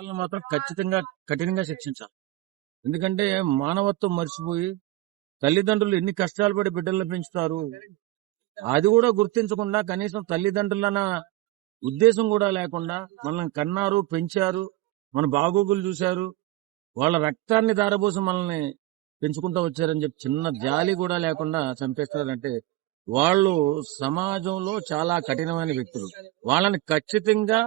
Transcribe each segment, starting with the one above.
వాళ్ళని మాత్రం ఖచ్చితంగా కఠినంగా శిక్షించాలి. ఎందుకంటే మానవత్వం మర్చిపోయి తల్లిదండ్రులు ఎన్ని కష్టాలు పడి బిడ్డలను పెంచుతారు? అది కూడా గుర్తించకుండా కనీసం తల్లిదండ్రులన్న ఉద్దేశం కూడా లేకుండా మనల్ని కన్నారు పెంచారు మన బాగోగులు చూశారు వాళ్ళ రక్తాన్ని దారబోసి మనల్ని పెంచుకుంటూ వచ్చారని చెప్పి చిన్న జాలి కూడా లేకుండా చంపేస్తారంటే వాళ్ళు సమాజంలో చాలా కఠినమైన వ్యక్తులు. వాళ్ళని ఖచ్చితంగా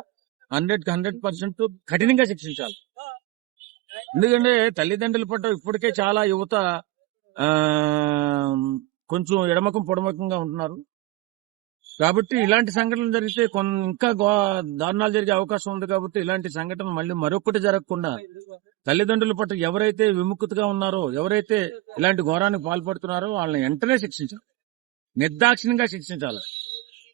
హండ్రెడ్ హండ్రెడ్ పర్సెంట్ కఠినంగా శిక్షించాలి. ఎందుకంటే తల్లిదండ్రుల పట్ల ఇప్పటికే చాలా యువత కొంచెం ఎడమకం పొడమకంగా ఉంటున్నారు. కాబట్టి ఇలాంటి సంఘటనలు జరిగితే కొన్ ఇంకా గో- దారుణాలు జరిగే అవకాశం ఉంది కాబట్టి ఇలాంటి సంఘటన మళ్ళీ మరొకటి జరగకుండా తల్లిదండ్రుల పట్ల ఎవరైతే విముక్తగా ఉన్నారో ఎవరైతే ఇలాంటి ఘోరానికి పాల్పడుతున్నారో వాళ్ళని వెంటనే శిక్షించాలి. నిర్దాక్షిణ్యంగా శిక్షించాలి.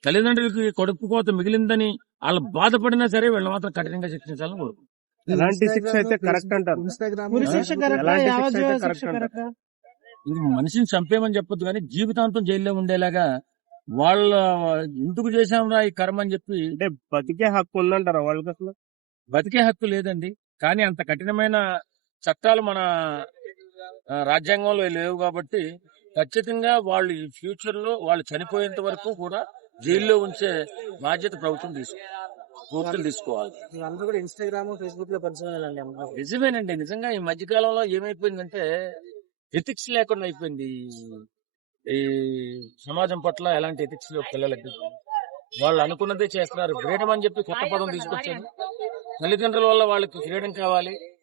తల్లిదండ్రులకి కొడుకు కోత మిగిలిందని వాళ్ళు బాధపడినా సరే వీళ్ళని మాత్రం కఠినంగా శిక్షించాలని కోరుకుంటున్నాను ఎలాంటి శిక్ష అయితే కరెక్ట్ అంటారు కరెక్టా? ఎలాంటి శిక్ష యావజ్జీవ అయితే శిక్ష correct అంటారు? కరెక్టా? ఇది మనిషిని చంపేమని చెప్పొద్దు కానీ జీవితాంతం జైల్లో ఉండేలాగా వాళ్ళ ఎందుకు చేశాంరా ఈ కర్మ అని చెప్పి అంటే బతికే హక్కు ఉందంటారా వాళ్ళకి అసలు బతికే హక్కు లేదండి కానీ అంత కఠినమైన చట్టాలు మన రాజ్యాంగంలో లేవు కాబట్టి ఖచ్చితంగా వాళ్ళు ఈ ఫ్యూచర్లో వాళ్ళు చనిపోయేంత వరకు కూడా జైల్లో ఉంచే బాధ్యత ప్రభుత్వం తీసుకో పూర్తులు తీసుకోవాలి. వీళ్ళందరూ కూడా ఇన్స్టాగ్రామ్ ఫేస్బుక్లో పరిచయం నిజమేనండి. నిజంగా ఈ మధ్య కాలంలో ఏమైపోయిందంటే ఎథిక్స్ లేకుండా అయిపోయింది ఈ- సమాజం పట్ల ఎలాంటి ఎథిక్స్ పిల్లలకి. వాళ్ళు అనుకున్నదే చేస్తున్నారు. ఫ్రీడమ్ అని చెప్పి కొత్త పదం తీసుకొచ్చారు. తల్లిదండ్రుల వల్ల వాళ్ళకి ఫ్రీడమ్ కావాలి.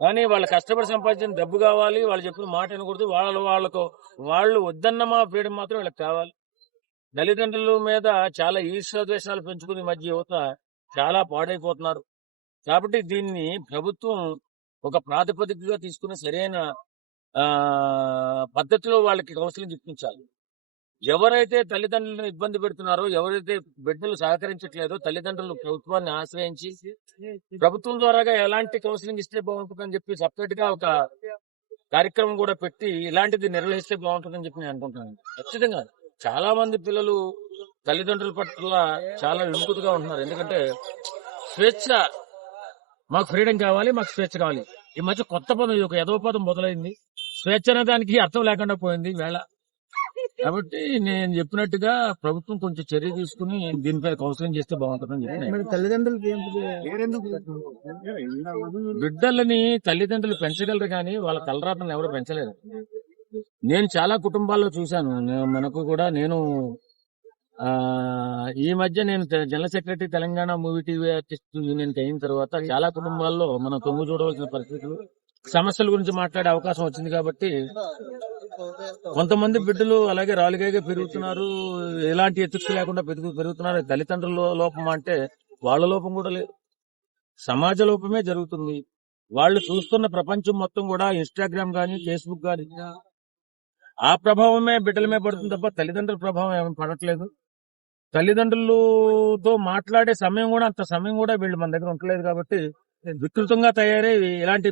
కానీ వాళ్ళు కష్టపడి సంపాదించిన డబ్బు కావాలి. వాళ్ళు చెప్పిన మాట వినకూడదు. వాళ్ళు వాళ్ళకు వాళ్ళు వద్దన్న మా ఫ్రీడమ్ మాత్రం వీళ్ళకి కావాలి. తల్లిదండ్రుల మీద చాలా ఈశ్వరద్వేషాలు పెంచుకుని మధ్య యువత చాలా పాడైపోతున్నారు. కాబట్టి దీన్ని ప్రభుత్వం ఒక ప్రాతిపదికగా తీసుకున్న సరైన పద్ధతిలో వాళ్ళకి కౌన్సిలింగ్ ఇప్పించాలి. ఎవరైతే తల్లిదండ్రులను ఇబ్బంది పెడుతున్నారో ఎవరైతే బిడ్డలు సహకరించట్లేదో తల్లిదండ్రులు ప్రభుత్వాన్ని ఆశ్రయించి ప్రభుత్వం ద్వారాగా ఎలాంటి కౌన్సిలింగ్ ఇస్తే బాగుంటుందని చెప్పి సపరేట్గా ఒక కార్యక్రమం కూడా పెట్టి ఇలాంటిది నిర్వహిస్తే బాగుంటుందని చెప్పి నేను అనుకుంటున్నాను. ఖచ్చితంగా. చాలా మంది పిల్లలు తల్లిదండ్రుల పట్ల చాలా విముఖతగా ఉంటున్నారు. ఎందుకంటే స్వేచ్ఛ మాకు ఫ్రీడమ్ కావాలి మాకు స్వేచ్ఛ కావాలి. ఈ మధ్య కొత్త పదం ఇది ఒక ఎదవ పదం మొదలైంది. స్వేచ్ఛ అనే దానికి అర్థం లేకుండా పోయింది వేళ. కాబట్టి నేను చెప్పినట్టుగా ప్రభుత్వం కొంచెం చర్య తీసుకుని దీనిపై కౌన్సిలింగ్ చేస్తే బాగుంటుందని చెప్పి బిడ్డలని తల్లిదండ్రులు పెంచగలరు కానీ వాళ్ళ తలరాతను ఎవరు పెంచలేరు. నేను చాలా కుటుంబాల్లో చూశాను. మనకు కూడా నేను ఈ మధ్య నేను general secretary Telangana movie TV artist union అయిన తర్వాత చాలా కుటుంబాల్లో మనం తొంగు చూడవలసిన పరిస్థితులు సమస్యల గురించి మాట్లాడే అవకాశం వచ్చింది కాబట్టి కొంతమంది బిడ్డలు అలాగే రాలుగాగా పెరుగుతున్నారు. ఎలాంటి ఎత్తుక్స్ లేకుండా పెరుగు పెరుగుతున్నారు. తల్లిదండ్రుల లోపం అంటే వాళ్ళ లోపం కూడా లేదు. సమాజ లోపమే జరుగుతుంది. వాళ్ళు చూస్తున్న ప్రపంచం మొత్తం కూడా ఇన్స్టాగ్రామ్ గానీ ఫేస్బుక్ గానీ ఆ ప్రభావమే బిడ్డల మీద పడుతుంది తప్ప తల్లిదండ్రుల ప్రభావం ఏమి పడట్లేదు. తల్లిదండ్రులతో మాట్లాడే సమయం కూడా అంత సమయం కూడా వీళ్ళు మన దగ్గర ఉండలేదు కాబట్టి వికృతంగా తయారై ఇలాంటి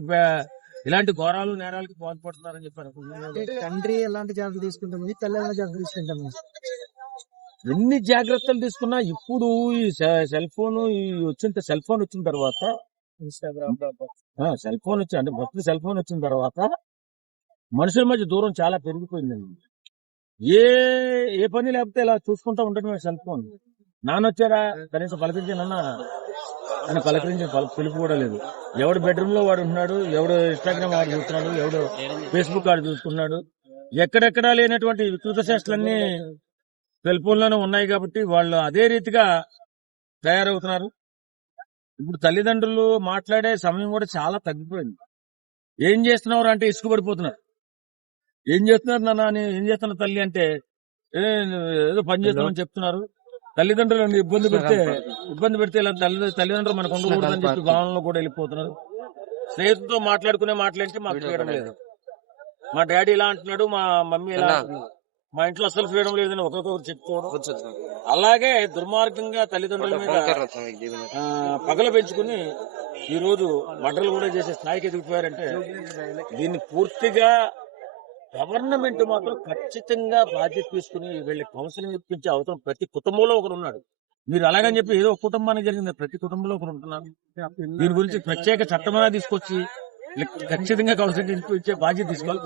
ఇలాంటి ఘోరాలు నేరాలకి పాల్పడుతున్నారని చెప్పి అనుకుంటున్నాను. తండ్రి ఎలాంటి జాగ్రత్తలు తీసుకుంటుంది తల్లి ఎలాంటి జాగ్రత్తలు తీసుకుంటాము ఎన్ని జాగ్రత్తలు తీసుకున్నా ఇప్పుడు ఈ సెల్ ఫోన్ ఈ వచ్చిన సెల్ ఫోన్ వచ్చిన తర్వాత ఇన్స్టాగ్రామ్. ఆ, సెల్ ఫోన్ వచ్చి అంటే ఫస్ట్ సెల్ ఫోన్ వచ్చిన తర్వాత మనుషుల మధ్య దూరం చాలా పెరిగిపోయిందండి. ఏ ఏ పని లేకపోతే ఇలా చూసుకుంటా ఉండటమే సెల్ ఫోన్ నాన్న వచ్చారా? కనీసం పలకరించానన్నా. అని పలకరించిన పిలుపు కూడా లేదు. ఎవడు బెడ్రూమ్లో వాడు ఉంటున్నాడు ఎవడు ఇన్స్టాగ్రామ్ వాడు చూస్తున్నాడు ఎవడు ఫేస్బుక్ వాడు చూసుకున్నాడు ఎక్కడెక్కడా లేనటువంటి వికృత చేష్టలన్నీ సెల్ ఫోన్లోనే ఉన్నాయి కాబట్టి వాళ్ళు అదే రీతిగా తయారవుతున్నారు. ఇప్పుడు తల్లిదండ్రులు మాట్లాడే సమయం కూడా చాలా తగ్గిపోయింది. ఏం చేస్తున్నారు అంటే ఇసుకుపడిపోతున్నారు ఏం చేస్తున్నారు నాన్న అని ఏం చేస్తున్నారు తల్లి అంటే? "ఏ, ఏదో పని చేస్తామని చెప్తున్నారు. తల్లిదండ్రులను ఇబ్బంది పెడితే ఇబ్బంది పెడితే ఇలా తల్లి తల్లిదండ్రులు మనకు ఉండకూడదని చెప్పి భావనలో కూడా వెళ్ళిపోతున్నారు. స్నేహితులతో మాట్లాడుకునే మాటలంటే మాకు ఫ్రీడమ్ లేదు. మా డాడీ ఇలా అంటున్నాడు మా మమ్మీ ఇలా. మా ఇంట్లో అసలు ఫ్రీడమ్ లేదని ఒక్కొక్కరు చెప్పుకోవడం అలాగే దుర్మార్గంగా తల్లిదండ్రుల మీద పగల పెంచుకుని ఈ రోజు మటలు కూడా చేసే స్థాయికి ఎదిగిపోయారంటే దీన్ని పూర్తిగా గవర్నమెంట్ మాత్రం ఖచ్చితంగా బాధ్యత తీసుకుని వీళ్ళకి కౌన్సిలింగ్ ఇప్పించే అవసరం ప్రతి కుటుంబంలో ఒకరు ఉన్నాడు. మీరు అలాగని చెప్పి ఏదో ఒక కుటుంబానికి జరిగింది ప్రతి కుటుంబంలో ఒకరు ఉంటున్నారు దీని గురించి ప్రత్యేక చట్టమైనా తీసుకొచ్చి ఖచ్చితంగా కౌన్సిలింగ్ ఇప్పించే బాధ్యత తీసుకోవాలి